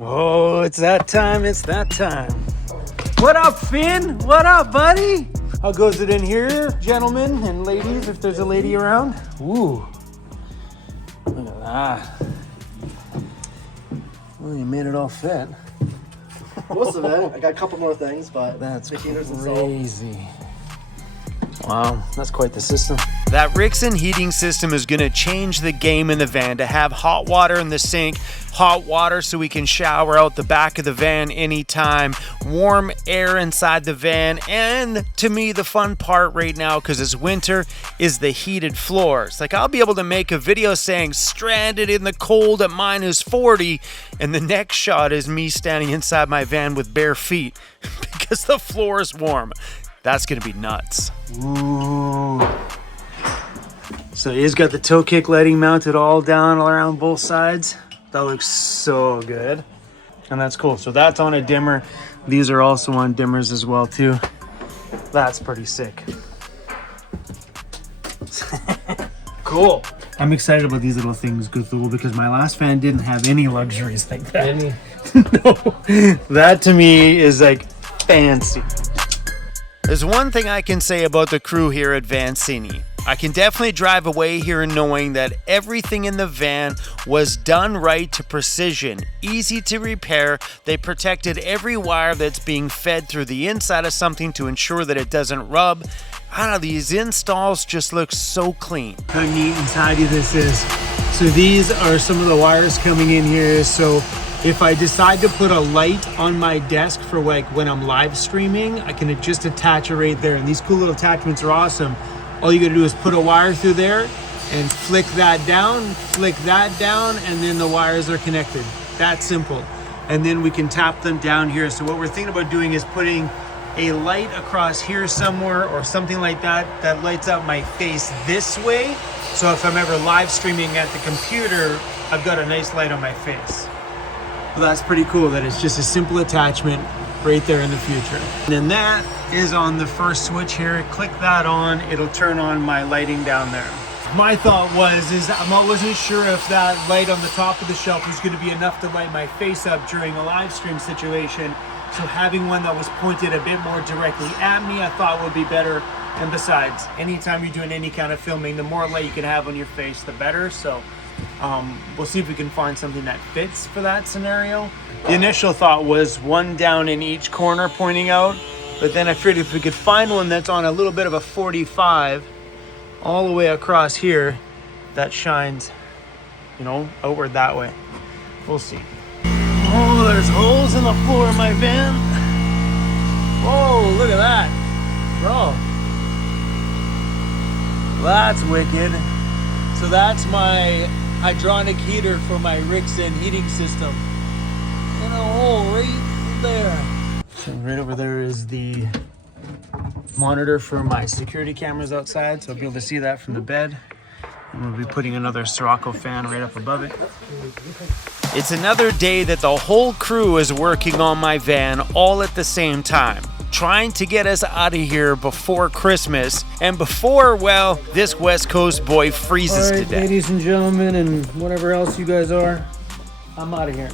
Whoa, it's that time, it's that time. What up, Finn? What up, buddy? How goes it in here, gentlemen and ladies, if there's a lady around? Ooh, look at that. Well, you made it all fit. Most of it. I got a couple more things, but That's the heaters crazy. Wow, that's quite the system. That Rixson heating system is going to change the game in the van to have hot water in the sink, hot water so we can shower out the back of the van anytime, warm air inside the van, and to me the fun part right now, because it's winter, is the heated floors. Like, I'll be able to make a video saying stranded in the cold at -40, and the next shot is me standing inside my van with bare feet because the floor is warm. That's going to be nuts. Ooh. So he's got the toe kick lighting mounted all down all around both sides. That looks so good. And that's cool. So that's on a dimmer. These are also on dimmers as well too. That's pretty sick. Cool. I'm excited about these little things, Cthulhu, because my last fan didn't have any luxuries like that. Any? No. That to me is like fancy. There's one thing I can say about the crew here at Vancity. I can definitely drive away here knowing that everything in the van was done right to precision, easy to repair. They protected every wire that's being fed through the inside of something to ensure that it doesn't rub. I don't know, these installs just look so clean. How neat and tidy this is. So these are some of the wires coming in here. So if I decide to put a light on my desk for like when I'm live streaming, I can just attach it right there. And these cool little attachments are awesome. All you gotta do is put a wire through there and flick that down, and then the wires are connected. That simple. And then we can tap them down here. So what we're thinking about doing is putting a light across here somewhere or something like that that lights up my face this way. So if I'm ever live streaming at the computer, I've got a nice light on my face. Well, that's pretty cool that it's just a simple attachment right there in the future. And then that is on the first switch here. Click that on, it'll turn on my lighting down there. My thought is I wasn't sure if that light on the top of the shelf was going to be enough to light my face up during a live stream situation. So having one that was pointed a bit more directly at me, I thought would be better. And besides, anytime you're doing any kind of filming, the more light you can have on your face, the better. So we'll see if we can find something that fits for that scenario. The initial thought was one down in each corner pointing out, but then I figured if we could find one that's on a little bit of a 45 all the way across here that shines, you know, outward that way. We'll see. Oh, there's holes in the floor of my van. Whoa, look at that. Bro, that's wicked. So that's my hydronic heater for my Rixson heating system. And a hole right there. So right over there is the monitor for my security cameras outside, so I'll be able to see that from the bed. And we'll be putting another Sirocco fan right up above it. It's another day that the whole crew is working on my van all at the same time, trying to get us out of here before Christmas and before, well, this West Coast boy freezes to death. Ladies and gentlemen, and whatever else you guys are, I'm out of here.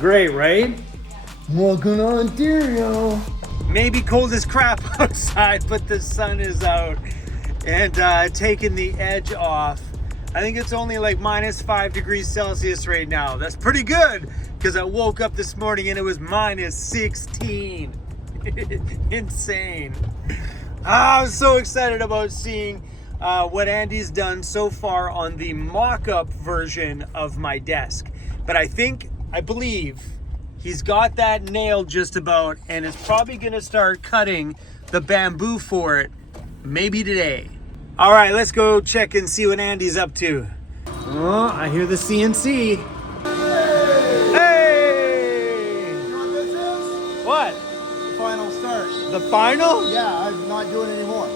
Great, right? Walking on Ontario. Maybe cold as crap outside, but the sun is out and taking the edge off. I think it's only like -5 degrees Celsius right now. That's pretty good because I woke up this morning and it was -16. Insane. I'm so excited about seeing what Andy's done so far on the mock-up version of my desk. But I believe he's got that nailed just about and is probably gonna start cutting the bamboo for it maybe today. All right, let's go check and see what Andy's up to. Oh, I hear the CNC. Hey! You know what this is? What? Final start. The final? Yeah, I'm not doing it anymore.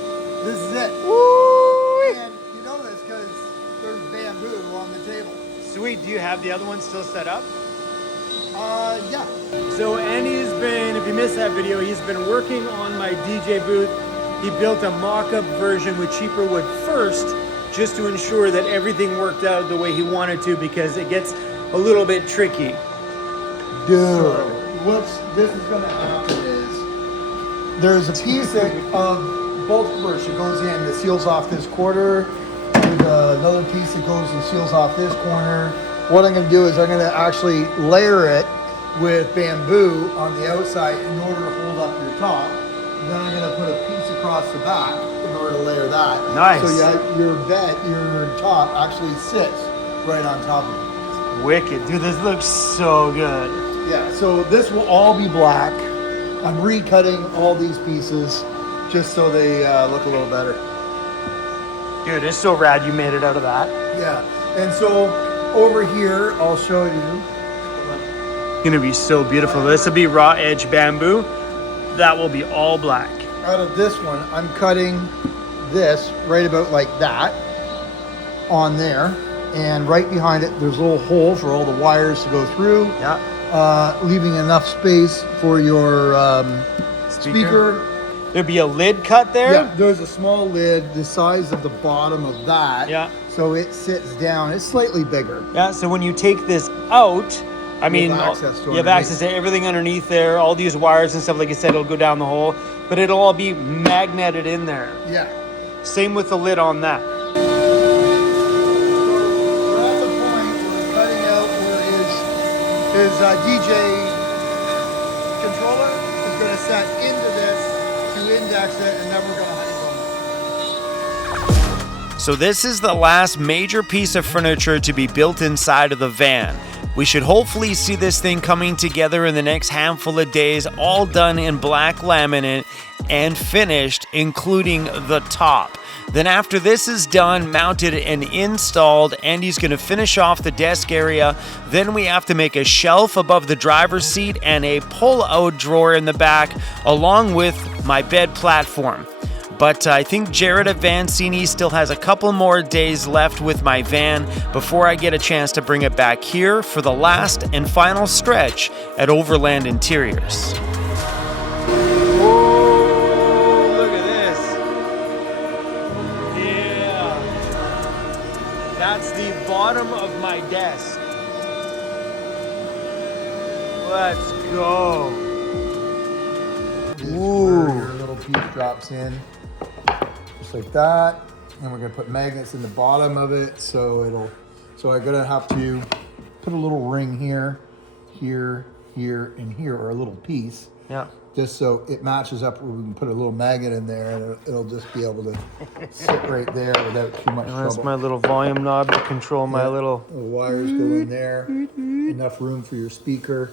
This is it. Woo! And you know this because there's bamboo on the table. Sweet, do you have the other one still set up? Yeah. So Andy's been, if you missed that video, he's been working on my DJ booth. He built a mock-up version with cheaper wood first, just to ensure that everything worked out the way he wanted to, because it gets a little bit tricky. So, what's this is going to happen is there's a piece of bolt conversion goes in that seals off this quarter. There's another piece that goes and seals off this corner. What I'm going to do is I'm going to actually layer it with bamboo on the outside in order to hold up your top. And then I'm going to put a piece across the back in order to layer that. Nice. So your top actually sits right on top of it. Wicked. Dude, this looks so good. Yeah, so this will all be black. I'm recutting all these pieces just so they look a little better. Dude, it's so rad you made it out of that. Yeah, and so over here, I'll show you. It's gonna be so beautiful. This will be raw edge bamboo. That will be all black. Out of this one, I'm cutting this right about like that on there. And right behind it, there's a little hole for all the wires to go through. Yeah. Leaving enough space for your speaker. There'd be a lid cut there. Yeah, there's a small lid the size of the bottom of that. Yeah. So it sits down. It's slightly bigger. Yeah, so when you take this out, I mean, have access to you have underneath. access to everything underneath there. All these wires and stuff, like I said, it'll go down the hole, but it'll all be magneted in there. Yeah. Same with the lid on that. We're at the point where we're cutting out where his DJ controller is going to set into this to index it, and then we're going to honeycomb it. So this is the last major piece of furniture to be built inside of the van. We should hopefully see this thing coming together in the next handful of days, all done in black laminate and finished, including the top. Then after this is done, mounted and installed, Andy's going to finish off the desk area. Then we have to make a shelf above the driver's seat and a pull-out drawer in the back, along with my bed platform. But I think Jared at Vancity still has a couple more days left with my van before I get a chance to bring it back here for the last and final stretch at Overland Interiors. Oh, look at this. Yeah. That's the bottom of my desk. Let's go. Ooh. Your little piece drops in. Just like that, and we're gonna put magnets in the bottom of it, so I'm gonna have to put a little ring here, here, and here, or a little piece. Yeah. Just so it matches up where we can put a little magnet in there, and it'll just be able to sit right there without too much trouble. That's my little volume knob to control my little... The wires go in there, enough room for your speaker.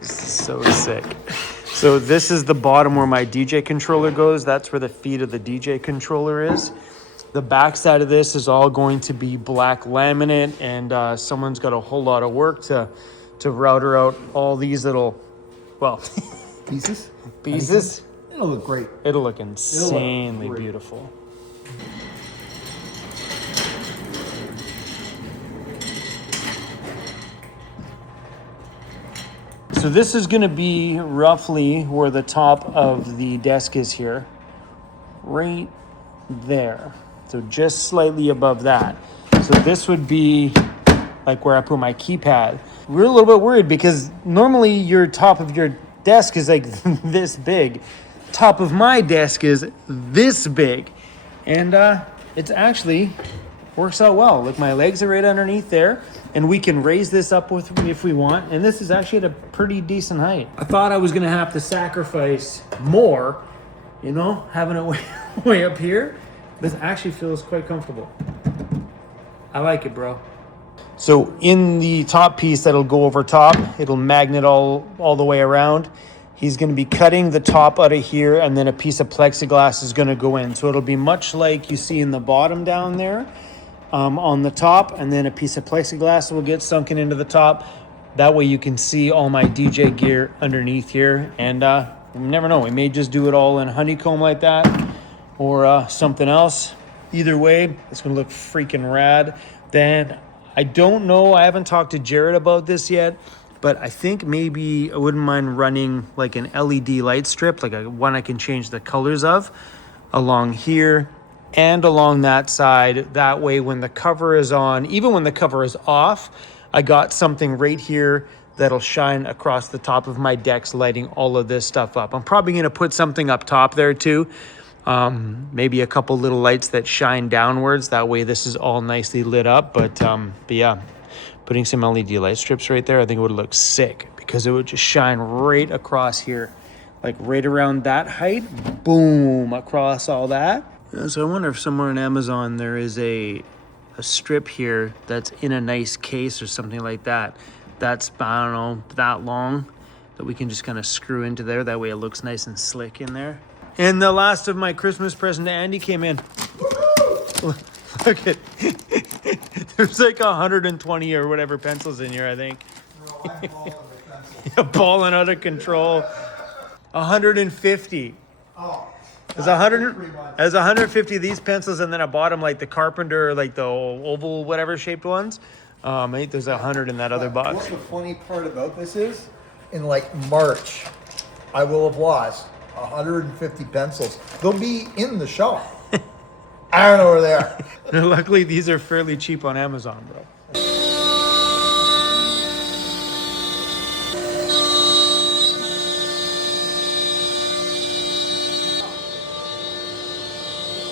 So sick. So this is the bottom where my DJ controller goes. That's where the feet of the DJ controller is. The back side of this is all going to be black laminate, and someone's got a whole lot of work to router out all these little, well, Pieces? pieces. It'll look great. It'll look insanely great. beautiful. So this is going to be roughly where the top of the desk is here, right there. So just slightly above that. So this would be like where I put my keypad. We're a little bit worried because normally your top of your desk is like this big. Top of my desk is this big. And it's actually works out well. Like my legs are right underneath there, and we can raise this up with if we want. And this is actually at a pretty decent height. I thought I was gonna have to sacrifice more, you know, having it way up here. This actually feels quite comfortable. I like it, bro. So in the top piece that'll go over top, it'll magnet all the way around. He's going to be cutting the top out of here, and then a piece of plexiglass is going to go in. So it'll be much like you see in the bottom down there on the top, and then a piece of plexiglass will get sunken into the top. That way you can see all my DJ gear underneath here. And you never know, we may just do it all in honeycomb like that or something else. Either way, it's going to look freaking rad. Then I don't know, I haven't talked to Jared about this yet, but I think maybe I wouldn't mind running like an LED light strip, like one I can change the colors of along here and along that side. That way when the cover is on, even when the cover is off, I got something right here that'll shine across the top of my decks, lighting all of this stuff up. I'm probably going to put something up top there too. Maybe a couple little lights that shine downwards. That way this is all nicely lit up. But yeah, putting some LED light strips right there, I think it would look sick because it would just shine right across here. Like right around that height, boom, across all that. So I wonder if somewhere on Amazon there is a strip here that's in a nice case or something like that. That's, I don't know, that long that we can just kind of screw into there. That way it looks nice and slick in there. And the last of my Christmas present to Andy came in. Look at, there's like 120 or whatever pencils in here, I think. You're balling out of control. 150. Oh. There's 150 of these pencils, and then I bought them like the Carpenter, like the oval, whatever shaped ones. Mate, there's 100 in that other box. What the funny part about this is, in like March, I will have lost 150 pencils. They'll be in the shop. I don't know where they are. Luckily, these are fairly cheap on Amazon, bro.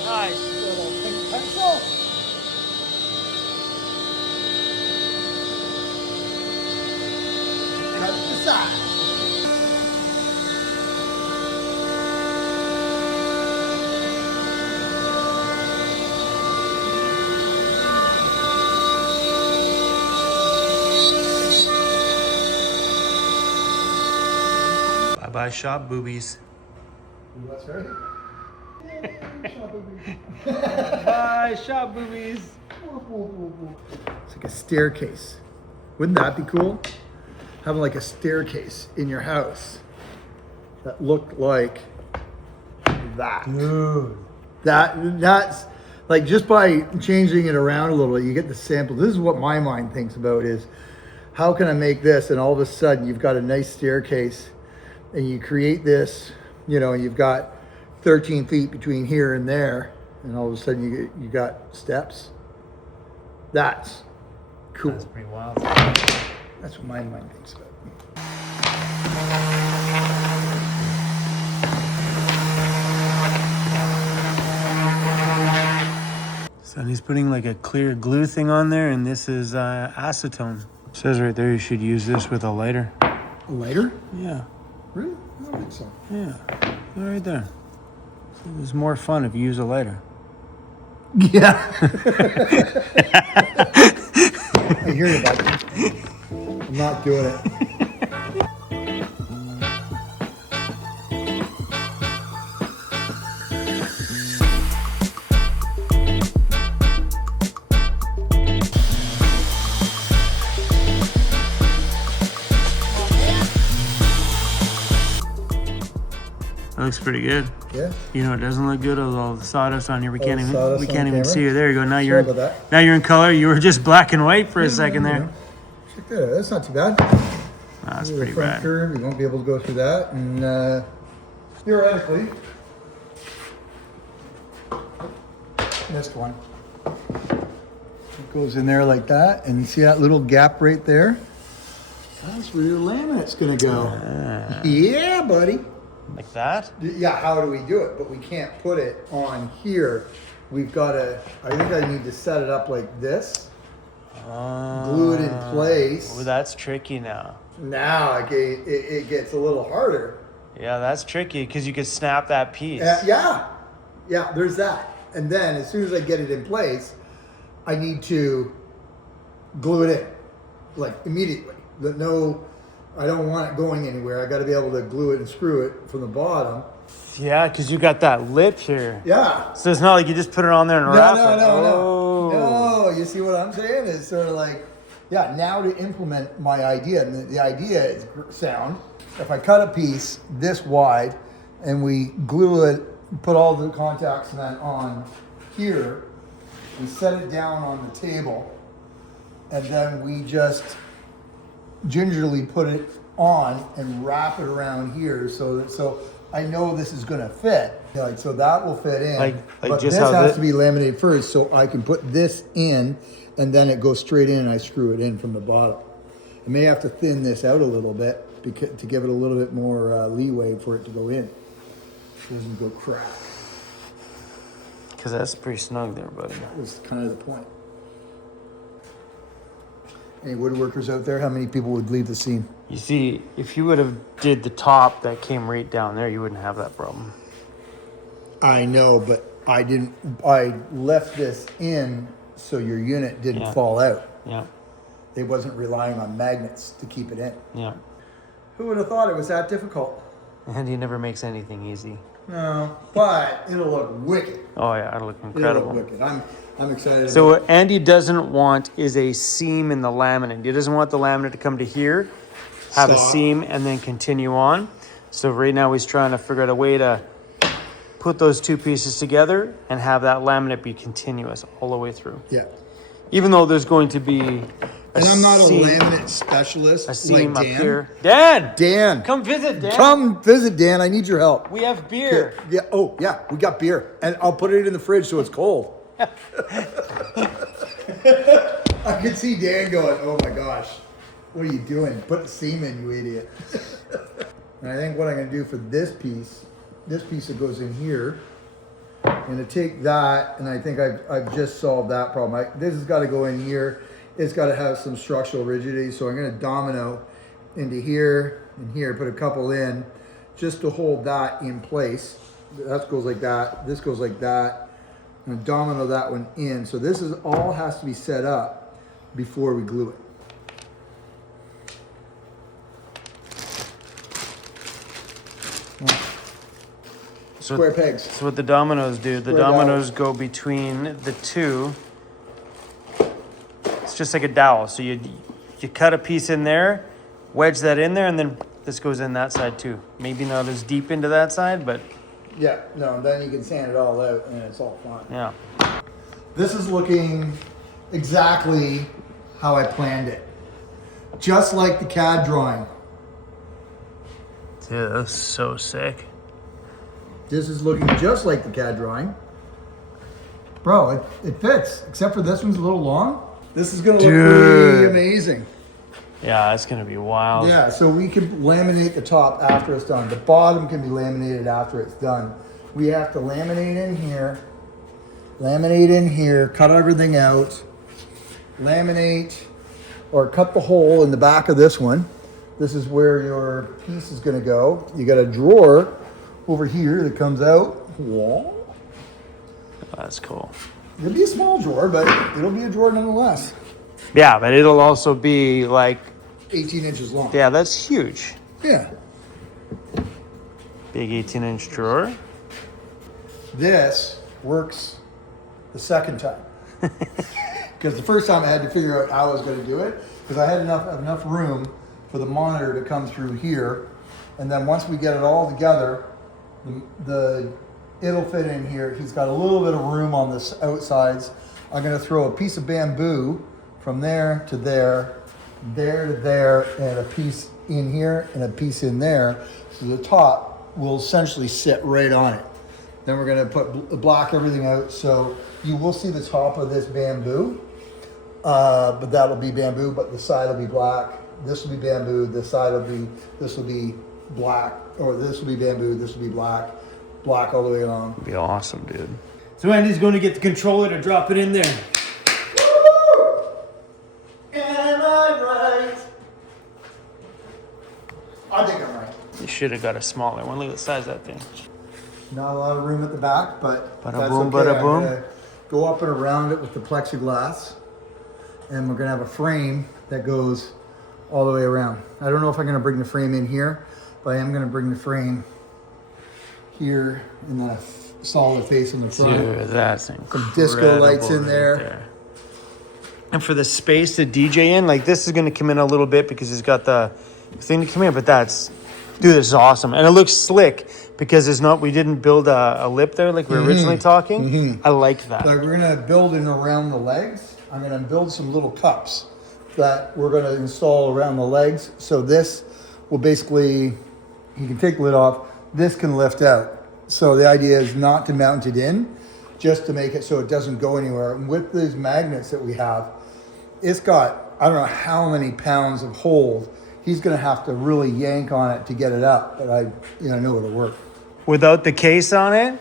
Nice little pink pencil. Cut the side. Bye-bye shop boobies. That's right. Bye shop boobies. It's like a staircase. Wouldn't that be cool? Having like a staircase in your house that looked like that. Dude. That's like, just by changing it around a little bit, you get the sample. This is what my mind thinks about is, how can I make this? And all of a sudden you've got a nice staircase and you create this, you know, and you've got 13 feet between here and there. And all of a sudden you got steps. That's cool. That's pretty wild. That's what my mind thinks about. So he's putting like a clear glue thing on there, and this is acetone. It says right there you should use this with a lighter. A lighter? Yeah, Really? I don't think so. yeah, right there. So it's more fun if you use a lighter. Yeah. I hear you, buddy. I'm not doing it. That looks pretty good. Yeah. You know, it doesn't look good with all the sawdust on here. We All can't the even sawdust we on can't even camera? see you. There you go. Now Sorry you're about that. now you're in color. You were just black and white for a second there. Check that out. That's not too bad. That's There's a pretty front bad. curve. You won't be able to go through that. And theoretically, missed one. It goes in there like that, and you see that little gap right there? That's where your laminate's gonna go. Yeah, buddy. Like that? Yeah, how do we do it? But we can't put it on here. We've got to, I think I need to set it up like this. Glue it in place. Oh, that's tricky now. Now it gets a little harder. Yeah, that's tricky because you could snap that piece. Yeah, there's that. And then as soon as I get it in place, I need to glue it in, like immediately. No, I don't want it going anywhere. I got to be able to glue it and screw it from the bottom. Yeah, because you got that lip here. Yeah. So it's not like you just put it on there and wrap it. Oh. No, you see what I'm saying? It's sort of like, yeah, now to implement my idea. And the idea is sound. If I cut a piece this wide and we glue it, put all the contact cement on here, we set it down on the table, and then we just gingerly put it on and wrap it around here so I know this is gonna fit. Like, so that will fit in. Like but just this how has thi- to be laminated first so I can put this in and then it goes straight in and I screw it in from the bottom. I may have to thin this out a little bit to give it a little bit more leeway for it to go in. It doesn't go crack. Because that's pretty snug there, buddy. That was kind of the point. Any woodworkers out there, how many people would leave the seam? You see, if you would have did the top that came right down there, you wouldn't have that problem. I know, but I didn't. I left this in so your unit didn't fall out. Yeah. It wasn't relying on magnets to keep it in. Yeah. Who would have thought it was that difficult? And he never makes anything easy. No, but it'll look wicked. Oh yeah, it'll look incredible. It'll look wicked. I'm excited. So about what Andy doesn't want is a seam in the laminate. He doesn't want the laminate to come to here, have a Stop. seam, and then continue on. So right now he's trying to figure out a way to put those two pieces together and have that laminate be continuous all the way through. Yeah. Even though there's going to be And I'm not seam, a laminate specialist a seam like up Dan. here. Dan! Dan. Come visit, Dan. Come visit, Dan. I need your help. We have beer. Yeah. Oh, yeah. We got beer. And I'll put it in the fridge so it's cold. I could see Dan going, oh my gosh, what are you doing? Put the seam in, you idiot. And I think what I'm going to do for this piece that goes in here, I'm going to take that, and I think I've just solved that problem. This has got to go in here. It's got to have some structural rigidity, so I'm going to domino into here and here, put a couple in, just to hold that in place. That goes like that. This goes like that. I'm going to domino that one in. So this is all has to be set up before we glue it. Square pegs. So what the dominoes do, the Square dominoes go between the two. It's just like a dowel. So you cut a piece in there, wedge that in there, and then this goes in that side too. Maybe not as deep into that side, but Yeah, no, then you can sand it all out and it's all fine. yeah. This is looking exactly how I planned it. Just like the CAD drawing. Dude, that's so sick. This is looking just like the CAD drawing. Bro, it fits, except for this one's a little long. This is gonna look pretty amazing. Yeah, it's gonna be wild. Yeah, so we can laminate the top after it's done. The bottom can be laminated after it's done. We have to laminate in here, cut everything out, laminate, or cut the hole in the back of this one. This is where your piece is gonna go. You got a drawer over here that comes out. Whoa. That's cool. It'll be a small drawer, but it'll be a drawer nonetheless. Yeah, but it'll also be like, 18 inches long. yeah, that's huge. Yeah. Big 18-inch drawer. This works the second time. Because the first time I had to figure out how I was going to do it, because I had enough room for the monitor to come through here. And then once we get it all together, it'll fit in here. He's got a little bit of room on the outsides. I'm going to throw a piece of bamboo from there to there, there to there, and a piece in here and a piece in there. So the top will essentially sit right on it. Then we're going to block everything out. So you will see the top of this bamboo, but that'll be bamboo, but the side will be black. This will be bamboo. This will be black, or this will be bamboo. This will be black all the way along. It'd be awesome, dude. So Andy's going to get the controller to drop it in there. Am I right? I think I'm right. You should have got a smaller one. Look at the size of that thing. Not a lot of room at the back, but Bada that's boom, okay. bada I'm boom. gonna go up and around it with the plexiglass, and we're gonna have a frame that goes all the way around. I don't know if I'm gonna bring the frame in here, but I am gonna bring the frame here and then a solid face in the front. Dude, that's incredible. Some disco lights in right there. And for the space to DJ in, like this is going to come in a little bit because it's got the thing to come in, but this is awesome. And it looks slick because we didn't build a lip there like we were originally talking. I like that. Like we're gonna build in around the legs. I'm gonna build some little cups that we're gonna install around the legs. So this will basically, you can take the lid off, this can lift out. So the idea is not to mount it in, just to make it so it doesn't go anywhere. And with these magnets that we have, it's got, I don't know how many pounds of hold. He's going to have to really yank on it to get it up, but I know it'll work. Without the case on it?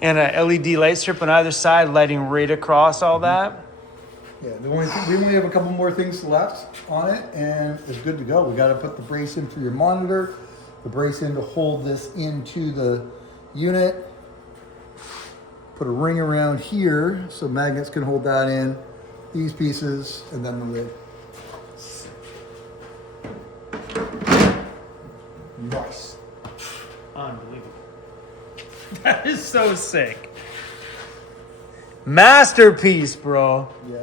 And a LED light strip on either side, lighting right across all that. Yeah, the only thing, we only have a couple more things left on it, and it's good to go. We got to put the brace in for your monitor, the brace in to hold this into the unit. Put a ring around here so magnets can hold that in. These pieces, and then the lid. Nice. Unbelievable. That is so sick. Masterpiece, bro. Yeah.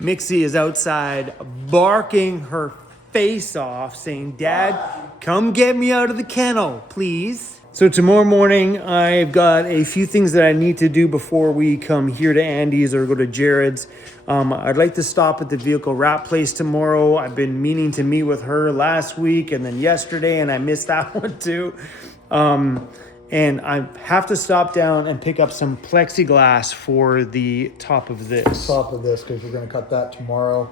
Mixie is outside barking her face off, saying, Dad, come get me out of the kennel, please. So tomorrow morning, I've got a few things that I need to do before we come here to Andy's or go to Jared's. I'd like to stop at the vehicle wrap place tomorrow. I've been meaning to meet with her last week and then yesterday, and I missed that one too. And I have to stop down and pick up some plexiglass for the top of this. Top of this, because we're going to cut that tomorrow.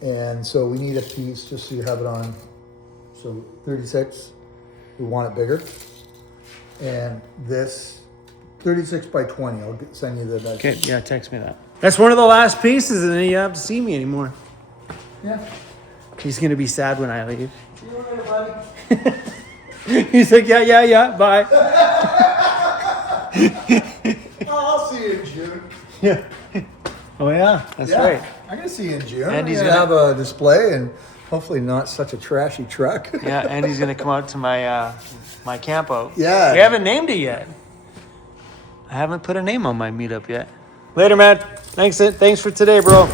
And so we need a piece just so you have it on. So 36, we want it bigger. And this 36 by 20, I'll send you the measurement. Okay, yeah, text me that. That's one of the last pieces, and then you don't have to see me anymore. Yeah. He's going to be sad when I leave. See you later, buddy. He's like, yeah, bye. I'll see you in June. Yeah. Oh, yeah, that's right. I'm going to see you in June. And he's going to have a display and hopefully not such a trashy truck. Yeah, and he's going to come out to my my camp out. Yeah. We haven't named it yet. I haven't put a name on my meetup yet. Later, man. Thanks for today, bro.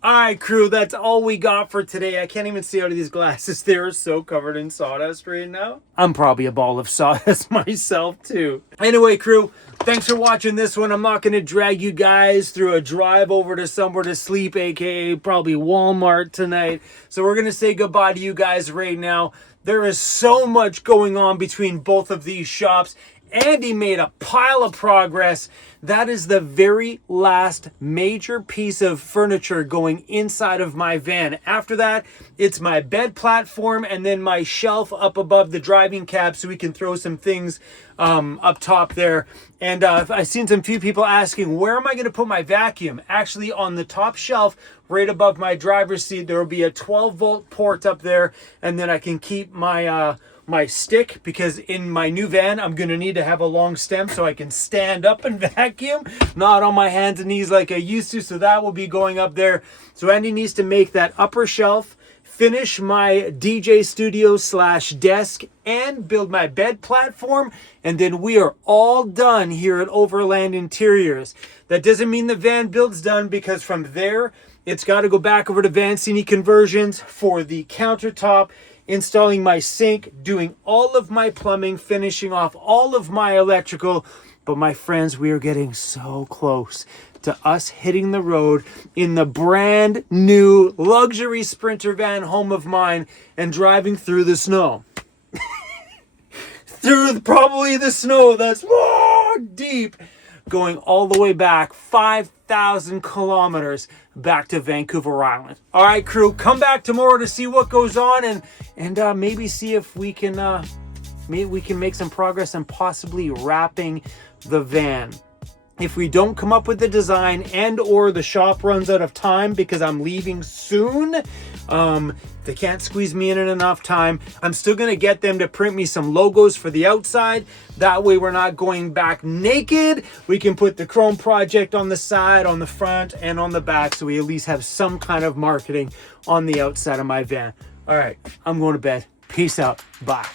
All right, crew, that's all we got for today. I can't even see out of these glasses. They're so covered in sawdust right now. I'm probably a ball of sawdust myself, too. Anyway, crew, thanks for watching this one. I'm not going to drag you guys through a drive over to somewhere to sleep, aka probably Walmart tonight. So we're going to say goodbye to you guys right now. There is so much going on between both of these shops. Andy made a pile of progress. That is the very last major piece of furniture going inside of my van. After that, it's my bed platform and then my shelf up above the driving cab so we can throw some things up top there. And I've seen some few people asking, where am I going to put my vacuum? Actually, on the top shelf, right above my driver's seat, there will be a 12-volt port up there, and then I can keep my my stick, because in my new van I'm gonna need to have a long stem so I can stand up and vacuum, not on my hands and knees like I used to. So that will be going up there. So Andy needs to make that upper shelf, finish my DJ studio / desk, and build my bed platform, and then we are all done here at Overland Interiors. That doesn't mean the van build's done, because from there it's got to go back over to Vancity Conversions for the countertop, installing my sink, doing all of my plumbing, finishing off all of my electrical. But my friends, we are getting so close to us hitting the road in the brand new luxury Sprinter van home of mine and driving through the snow. Through probably the snow that's deep, going all the way back 5,000 kilometers back to Vancouver Island. All right, crew, come back tomorrow to see what goes on and maybe see if we can make some progress on possibly wrapping the van. If we don't come up with the design and or the shop runs out of time because I'm leaving soon, they can't squeeze me in enough time, I'm still going to get them to print me some logos for the outside. That way we're not going back naked. We can put the Chrome Project on the side, on the front, and on the back, so we at least have some kind of marketing on the outside of my van. All right, I'm going to bed. Peace out. Bye.